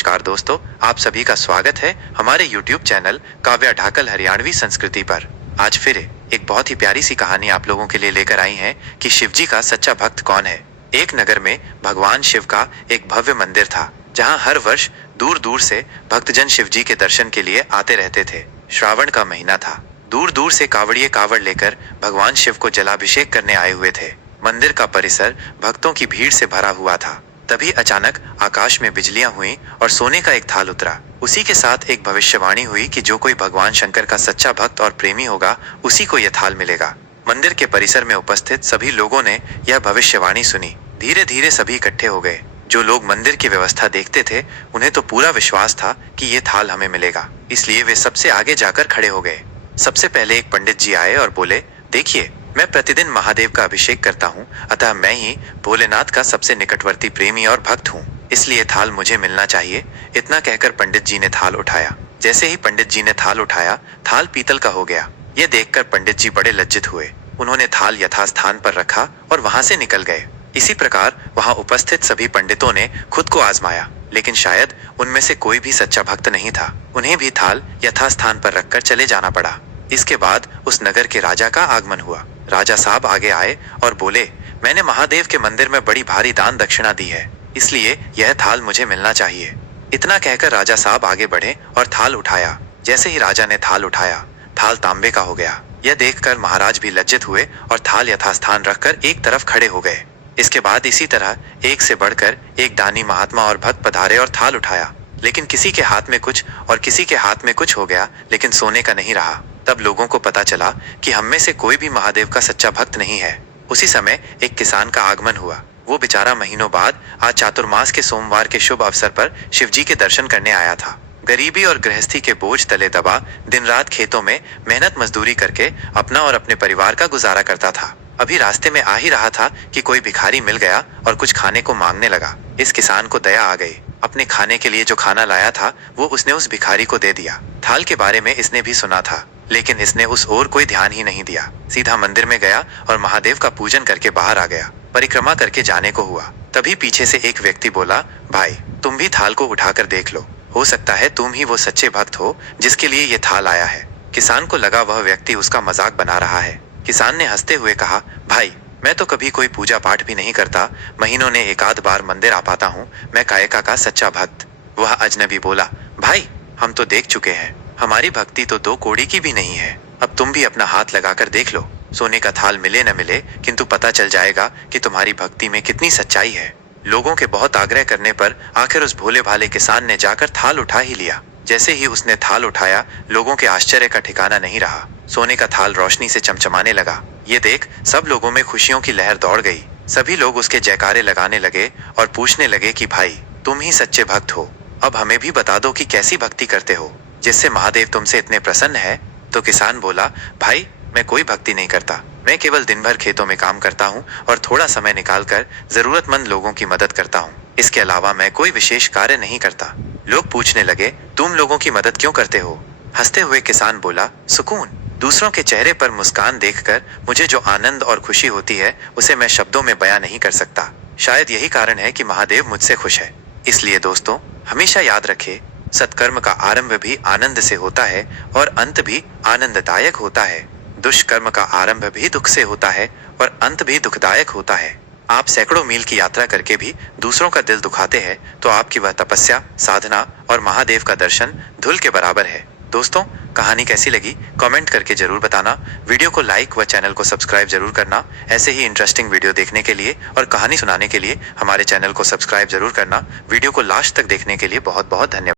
नमस्कार दोस्तों, आप सभी का स्वागत है हमारे YouTube चैनल काव्या ढाकल हरियाणवी संस्कृति पर। आज फिर एक बहुत ही प्यारी सी कहानी आप लोगों के लिए लेकर आई हैं कि शिवजी का सच्चा भक्त कौन है। एक नगर में भगवान शिव का एक भव्य मंदिर था, जहां हर वर्ष दूर दूर से भक्तजन शिवजी के दर्शन के लिए आते रहते थे। श्रावण का महीना था। दूर दूर से कावड़िए कावड़ लेकर भगवान शिव को जलाभिषेक करने आए हुए थे। मंदिर का परिसर भक्तों की भीड़ से भरा हुआ था। तभी अचानक आकाश में बिजलियां हुई और सोने का एक थाल उतरा। उसी के साथ एक भविष्यवाणी हुई कि जो कोई भगवान शंकर का सच्चा भक्त और प्रेमी होगा, उसी को यह थाल मिलेगा। मंदिर के परिसर में उपस्थित सभी लोगों ने यह भविष्यवाणी सुनी। धीरे धीरे सभी इकट्ठे हो गए। जो लोग मंदिर की व्यवस्था देखते थे, उन्हें तो पूरा विश्वास था कि ये थाल हमें मिलेगा, इसलिए वे सबसे आगे जाकर खड़े हो गए। सबसे पहले एक पंडित जी आए और बोले, देखिए, मैं प्रतिदिन महादेव का अभिषेक करता हूँ, अतः मैं ही भोलेनाथ का सबसे निकटवर्ती प्रेमी और भक्त हूँ, इसलिए थाल मुझे मिलना चाहिए। इतना कहकर पंडित जी ने थाल उठाया। जैसे ही पंडित जी ने थाल उठाया, थाल पीतल का हो गया। ये देखकर पंडित जी बड़े लज्जित हुए। उन्होंने थाल यथास्थान पर रखा और वहां से निकल गए। इसी प्रकार वहां उपस्थित सभी पंडितों ने खुद को आजमाया, लेकिन शायद उनमें से कोई भी सच्चा भक्त नहीं था। उन्हें भी थाल यथास्थान पर रखकर चले जाना पड़ा। इसके बाद उस नगर के राजा का आगमन हुआ। राजा साहब आगे आए और बोले, मैंने महादेव के मंदिर में बड़ी भारी दान दक्षिणा दी है, इसलिए यह थाल मुझे मिलना चाहिए। इतना कहकर राजा साहब आगे बढ़े और थाल उठाया। जैसे ही राजा ने थाल उठाया, थाल तांबे का हो गया। यह देखकर महाराज भी लज्जित हुए और थाल यथास्थान रखकर एक तरफ खड़े हो गए। इसके बाद इसी तरह एक से बढ़कर एक दानी महात्मा और भक्त पधारे और थाल उठाया, लेकिन किसी के हाथ में कुछ और किसी के हाथ में कुछ हो गया, लेकिन सोने का नहीं रहा। तब लोगों को पता चला कि हम में से कोई भी महादेव का सच्चा भक्त नहीं है। उसी समय एक किसान का आगमन हुआ। वो बेचारा महीनों बाद आज चातुर्मास के सोमवार के शुभ अवसर पर शिवजी के दर्शन करने आया था। गरीबी और गृहस्थी के बोझ तले दबा दिन रात खेतों में मेहनत मजदूरी करके अपना और अपने परिवार का गुजारा करता था। अभी रास्ते में आ ही रहा था कि कोई भिखारी मिल गया और कुछ खाने को मांगने लगा। इस किसान को दया आ गई। अपने खाने के लिए जो खाना लाया था, वो उसने उस भिखारी को दे दिया। थाल के बारे में इसने भी सुना था, लेकिन इसने उस ओर कोई ध्यान ही नहीं दिया। सीधा मंदिर में गया और महादेव का पूजन करके बाहर आ गया। परिक्रमा करके जाने को हुआ, तभी पीछे से एक व्यक्ति बोला, भाई, तुम भी थाल को उठाकर देख लो, हो सकता है तुम ही वो सच्चे भक्त हो जिसके लिए ये थाल आया है। किसान को लगा वह व्यक्ति उसका मजाक बना रहा है। किसान ने हंसते हुए कहा, भाई, मैं तो कभी कोई पूजा पाठ भी नहीं करता, महीनों ने एक आध बार मंदिर आ पाता हूँ, मैं कायका का सच्चा भक्त। वह अजनबी बोला, भाई, हम तो देख चुके हैं, हमारी भक्ति तो 2 कौड़ी की भी नहीं है। अब तुम भी अपना हाथ लगाकर देख लो। सोने का थाल मिले न मिले, किंतु पता चल जाएगा कि तुम्हारी भक्ति में कितनी सच्चाई है। लोगों के बहुत आग्रह करने पर आखिर उस भोले भाले किसान ने जाकर थाल उठा ही लिया। जैसे ही उसने थाल उठाया, लोगों के आश्चर्य का ठिकाना नहीं रहा। सोने का थाल रोशनी से चमचमाने लगा। ये देख सब लोगों में खुशियों की लहर दौड़ गई। सभी लोग उसके जयकारे लगाने लगे और पूछने लगे कि भाई, तुम ही सच्चे भक्त हो, अब हमें भी बता दो कि कैसी भक्ति करते हो जिससे महादेव तुमसे इतने प्रसन्न है। तो किसान बोला, भाई, मैं कोई भक्ति नहीं करता, मैं केवल दिन भर खेतों में काम करता हूँ और थोड़ा समय निकालकर जरूरतमंद लोगों की मदद करता हूँ। इसके अलावा मैं कोई विशेष कार्य नहीं करता। लोग पूछने लगे, तुम लोगों की मदद क्यों करते हो? हंसते हुए किसान बोला, सुकून। दूसरों के चेहरे पर मुस्कान देखकर मुझे जो आनंद और खुशी होती है, उसे मैं शब्दों में बयां नहीं कर सकता। शायद यही कारण है कि महादेव मुझसे खुश है। इसलिए दोस्तों, हमेशा याद रखें, सत्कर्म का आरंभ भी आनंद से होता है और अंत भी आनंददायक होता है। दुष्कर्म का आरंभ भी दुख से होता है और अंत भी दुखदायक होता है। आप सैकड़ों मील की यात्रा करके भी दूसरों का दिल दुखाते हैं, तो आपकी वह तपस्या, साधना और महादेव का दर्शन धूल के बराबर है। दोस्तों, कहानी कैसी लगी कमेंट करके जरूर बताना। वीडियो को लाइक व चैनल को सब्सक्राइब जरूर करना। ऐसे ही इंटरेस्टिंग वीडियो देखने के लिए और कहानी सुनाने के लिए हमारे चैनल को सब्सक्राइब जरूर करना। वीडियो को लास्ट तक देखने के लिए बहुत बहुत धन्यवाद।